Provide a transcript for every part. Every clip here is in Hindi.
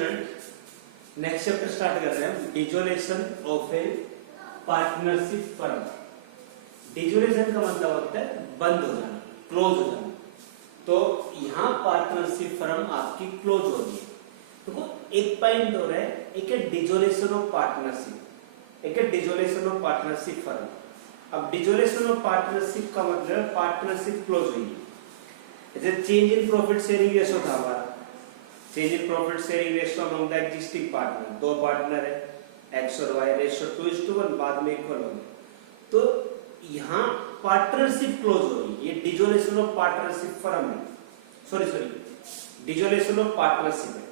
स्टूडेंट नेक्स्ट चैप्टर स्टार्ट कर रहे हैं dissolution of A partnership firm. Dissolution का मतलब होता है बंद हो जाना, क्लोज हो जाना। तो यहाँ पार्टनरशिप फर्म आपकी क्लोज हो रही है। देखो एक पॉइंट हो रहा है, एक है डिसोल्यूशन ऑफ पार्टनरशिप, एक है डिसोल्यूशन ऑफ पार्टनरशिप फर्म। अब डिसोल्यूशन ऑफ पार्टनरशिप का मतलब पार्टनरशिप क्लोज हुई है। जैसे change in profit sharing ratio था हमारा, change in profit sharing ratio among the existing partner, दो पार्टनर है एक्स और वाई, रेशो 2:1 बाद में इक्वल हो गया। तो यहाँ पार्टनरशिप क्लोज हो रही है, ये डिसोल्यूशन ऑफ पार्टनरशिप फर्म है, सॉरी डिसोल्यूशन ऑफ पार्टनरशिप है।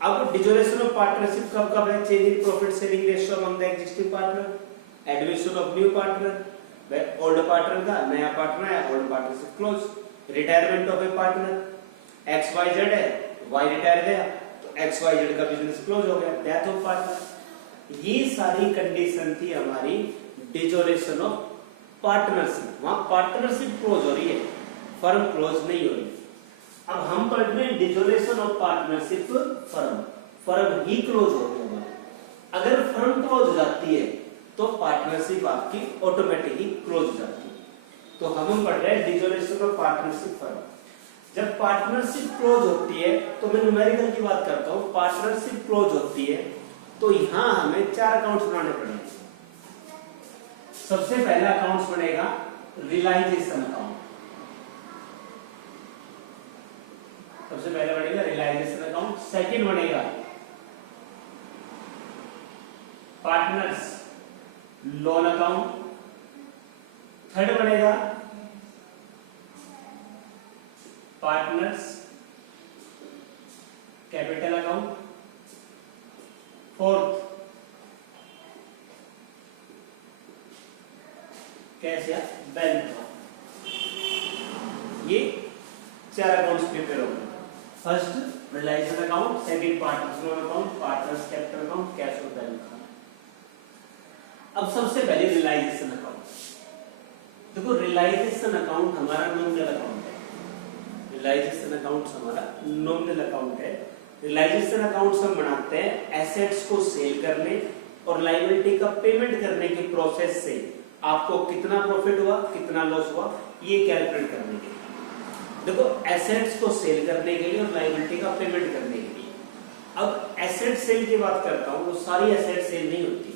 अब डिसोल्यूशन ऑफ पार्टनरशिप कब है? Change in profit sharing ratio among the existing partner, admission of new partner, old partner का नया पार्टनर है, old partnership close, retirement of a partner, x y z है, वाई रिटायर गया तो एक्स वाई जेड का बिजनेस क्लोज हो गया, डेथ ऑफ पार्टनर। ये सारी कंडीशन थी हमारी डिसोल्यूशन ऑफ पार्टनरशिप। वहां पार्टनरशिप क्लोज हो रही है, फर्म क्लोज नहीं हो रही। अब हम पढ़ रहे हैं dissolution of partnership firm, firm he close हो रही है। अगर फर्म क्लोज हो जाती है तो पार्टनरशिप आपकी ऑटोमेटिकली क्लोज हो जाती है। तो हम पढ़ रहे हैं डिसोल्यूशन ऑफ पार्टनरशिप फर्म। जब पार्टनरशिप क्लोज होती है तो मैं न्यूमेरिकल की बात करता हूं, पार्टनरशिप क्लोज होती है तो यहां हमें 4 अकाउंट्स बनाने पड़ेंगे। सबसे पहला अकाउंट बनेगा रियलाइजेशन अकाउंट, सबसे पहले बनेगा रियलाइजेशन अकाउंट। सेकंड बनेगा पार्टनर्स लोन अकाउंट, थर्ड बनेगा partners capital account, fourth cash या बैंक अकाउंट। ये 4 अकाउंट्स प्रिपेयर हो गए। First realisation account, second partners loan account, partners capital account, cash और बैंक अकाउंट। अब सबसे पहले रियलाइजेशन अकाउंट। देखो रियलाइजेशन अकाउंट हमारा नॉमिनल अकाउंट है, रियलाइजेशन अकाउंट हमारा नॉमिनल अकाउंट है। रियलाइजेशन अकाउंट हम बनाते हैं एसेट्स को सेल करने और लायबिलिटी का पेमेंट करने के प्रोसेस से आपको कितना प्रॉफिट हुआ कितना लॉस हुआ ये कैलकुलेट करने के लिए। देखो एसेट्स को सेल करने के लिए और लायबिलिटी का पेमेंट करने के लिए। अब एसेट सेल की बात करता हूं, वो सारी एसेट सेल नहीं होती,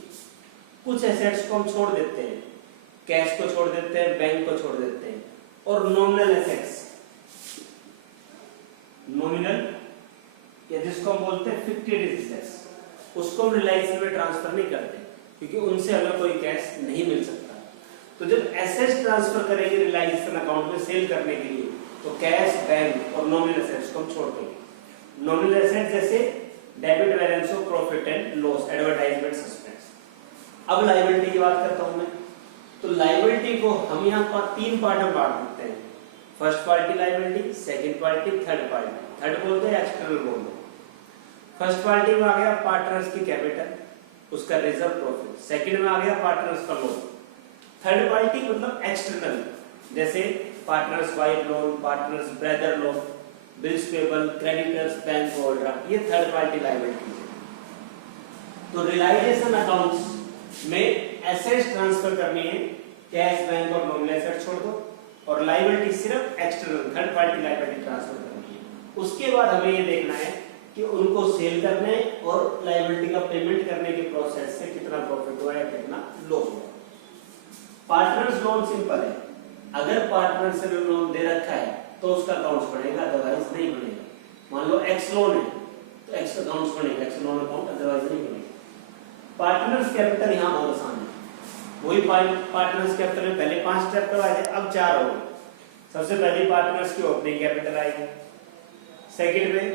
कुछ एसेट्स को हम छोड़ देते हैं, कैश को छोड़ देते हैं, बैंक को छोड़ देते हैं, और नॉमिनल एसेट्स, नॉमिनल या जिसको हम बोलते हैं फिक्स्ड एसेट्स, उसको हम रियलाइजेशन में ट्रांसफर नहीं करते क्योंकि उनसे हमें कोई कैश नहीं मिल सकता। तो जब एसेट्स ट्रांसफर करेंगे रियलाइजेशन अकाउंट में सेल करने के लिए तो कैश, बैंक और नॉमिनल एसेट्स को हम छोड़ देंगे। नॉमिनल एसेट्स जैसे debit balance of profit and loss, advertisement suspense. अब लायबिलिटी की बात करता हूं मैं, तो लायबिलिटी को हम यहाँ पर 3 पार्ट में बांट देते हैं, first party liability, second party, third party. Third बोलते हैं एक्सटर्नल बोलते हैं। फर्स्ट पार्टी में आ गया पार्टनर्स की कैपिटल, उसका रिजर्व प्रॉफिट। सेकंड में आ गया पार्टनर्स का लोन। थर्ड पार्टी मतलब एक्सटर्नल, जैसे partners wife loan, partners brother loan, bills payable, creditors, bank overdraft, ये थर्ड पार्टी लायबिलिटी है। तो रियलाइजेशन अकाउंट्स में एसेट्स ट्रांसफर करनी है, कैश, बैंक और नॉमिनल एसेट छोड़ दो, और लायबिलिटी सिर्फ external third party liability transfer करनी है। उसके बाद हमें ये देखना है कि उनको सेल करने और लायबिलिटी का पेमेंट करने के प्रोसेस से कितना प्रॉफिट हुआ या कितना लॉस हुआ। पार्टनर्स लोन सिंपल है, अगर पार्टनर से लोन दे रखा है तो उसका अकाउंट्स बनेगा, अदरवाइज नहीं बनेगा। मान लो एक्स लोन है तो एक्स अकाउंट्स बनेगा, एक्स लोन अकाउंट, अदरवाइज नहीं बनेगा। पार्टनर्स कैपिटल यहाँ बहुत आसान है, वही पार्टनर्स कैपिटल में पहले 5 स्टेप करवाए थे, अब 4 हो गए। सबसे पहले पार्टनर्स की ओपनिंग कैपिटल आएगी, सेकंड में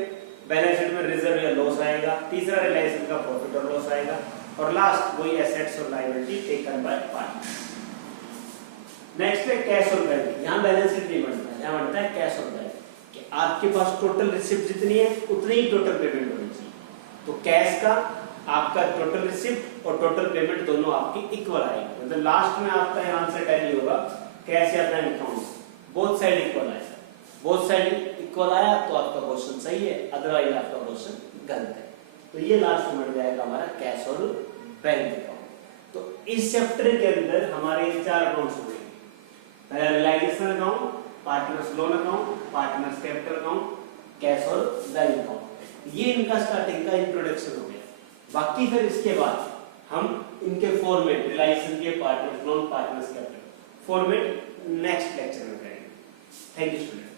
बैलेंस शीट में रिजर्व या लॉस आएगा, तीसरा रियलाइजेशन का प्रॉफिट और लॉस आएगा, और लास्ट वही एसेट्स और liability taken by partner. Next है कैश और बैंक। यहाँ बैलेंस शीट नहीं बनता है, यहाँ बनता है कैश और बैंक कि आपके पास टोटल रिसिप्ट जितनी है उतनी ही टोटल पेमेंट होनी चाहिए। तो कैश का आपका टोटल रिसिप्ट और टोटल पेमेंट दोनों आपकी इक्वल आएगी, मतलब लास्ट में आपका आंसर टैली होगा कैश या bank account both side equal आएगा। बोथ साइड इक्वल आया तो आपका क्वेश्चन सही है, अदरवाइज आपका क्वेश्चन गलत है। तो ये लास्ट में बढ़ जाएगा हमारा कैश और बैंक अकाउंट। तो इस चैप्टर के अंदर हमारे 4 अकाउंट्स हो गए, पहला realisation account, partners loan account, partners capital account, cash और बैंक अकाउंट। ये इनका स्टार्टिंग का इंट्रोडक्शन हो गया। बाकी फिर इसके बाद हम इनके फॉर्मेट, रियलाइजेशन के, partners loan, partners capital format next lecture में करेंगे। Thank you student.